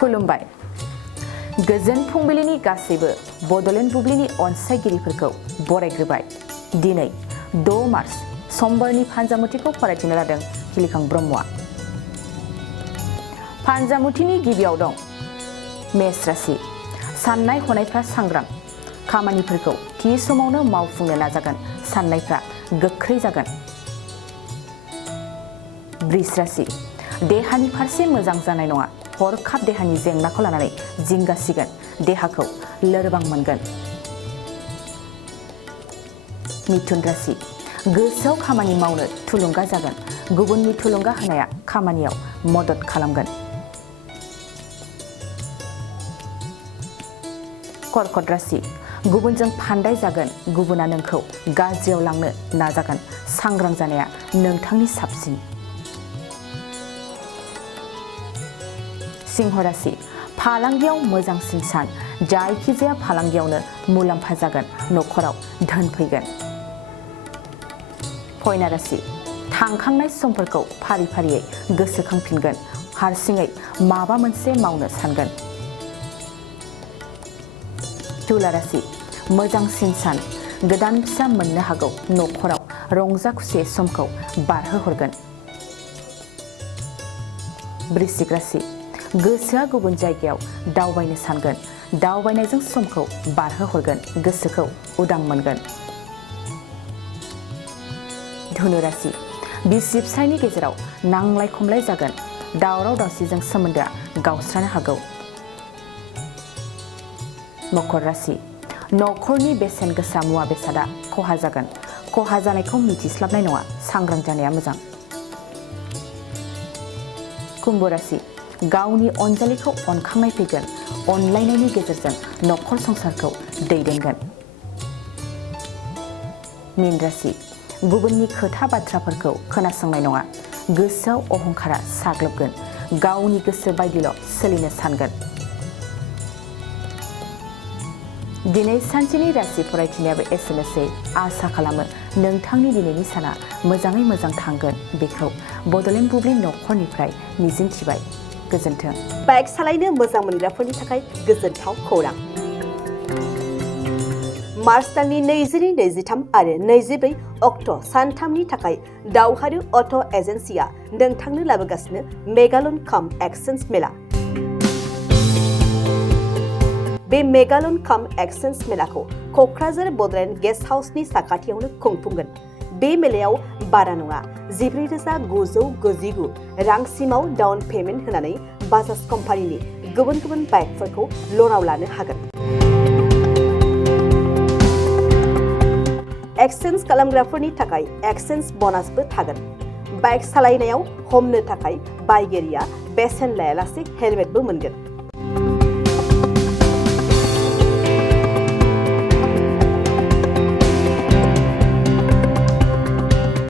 खुलुमबाय गोजोन फुंबिलिनि गासैबो बड'लेण्ड बुब्लिनि अनसायगिरिफोरखौ बरायग्रोबाय दिनै 2 मार्च समबारनि फानजामुथिखौ फरायथिनो लादों खिलिखां ब्रह्मआ फानजामुथिनि गिबियाव दं मेष राशि साननाय हनायफ्रा सांग्रां खामानिफोरखौ थि समावनो मावफुंनो नाजागोन साननायफ्रा गोख्रै जागोन वृष राशि देहानि फारसे मोजां जानाय नङा हरखाब देहानि जेंनाखौ लानानै जिंगासिगोन देहाखौ लोरबां मोनगोन मिथुन राशि गोसोआव खामानि मावनो थुलुंगा जागोन गुबुननि थुलुंगा होनाया खामानियाव मदद खालामगोन कर्कट राशि गुबुनजों फान्दाय जागोन गुबुना नोंखौ गाज्रियाव लांनो नाजागोन सांग्रां जानाया नोंथांनि साबसिन सिंह राशि फालांगियाव मोजांसिन सान जायखिजाया फालांगियावनो मुलाम्फा जागोन नखराव धोन फैगोन कन्या राशि थांखांनाय समफोरखौ फारि फारियै गोसोखांफिनगोन हारसिङै माबा मोनसे मावनो सानगोन तुला राशि मोजांसिन सान गोदान फिसा मोननो हागौ नखराव रंजा खुसि समखौ बारहोहरगोन वृश्चिक राशि गोसोआ गुबुन जायगायाव दावबायनो सानगोन दावबायनायजों समखौ बारहोहरगोन गोसोखौ उदां मोनगोन धनु राशि बिसि फिसायनि गेजेराव नांलाय खमलाय जागोन दावराव दावसिजों सोमोन्दोआ गावस्रानो हागौ मकर राशि नखरनि बेसेन गोसा मुवा बेसादा खहा जागोन खहा जानायखौ मिथिस्लाबनाय नङा सांग्रां जानाया मोजां कुम्भ राशि गावनि अनजालिखौ अनखांनाय फैगोन अनलायनायनि गेजेरजों नखर संसारखौ दैदेनगोन मीन राशि गुबुननि खोथा बाथ्राफोरखौ खोनासंनाय नङा गोसोआव अहंखारा साग्लोबगोन गावनि गोसो बायदिल' सोलिनो सानगोन दिनै सानसेनि राशि फरायथिनायाबो एसेनोसै आसा खालामो नोंथांनि दिनैनि साना मोजाङै मोजां थांगोन बेखौ बड'लेण्ड बुब्लि नखरनिफ्राय मिजिंथिबाय गोजोन्थों बाइक सालायनो मोजां मोनग्राफोरनि थाखाय गोजोनथाव खौरां मार्च दाननि 22, 23 आरो 24 अक्ट' सानथामनि थाखाय दावहारु अट' एजेन्सिया नोंथांनो लाबोगासिनो मेगालन काम एक्सचेन्ज मेला बे मेगालन काम एक्सचेन्ज मेलाखौ क'क्राझार बड'लेण्ड गेस्ट हाउसनि साखाथियावनो खुंफुंगोन बे मेलायाव बारा नङा 14,999 रांसिमाव डाउन पेमेन्ट होनानै बाजाज कम्पानिनि गुबुन गुबुन बाइकफोरखौ ल'नाव लानो हागोन एक्सचेन्ज खालामग्राफोरनि थाखाय एक्सचेन्ज ब'नासबो थागोन बाइक सालायनायाव हमनो थाखाय बायगिरिया बेसेन लायालासे हेलमेटबो मोनगोन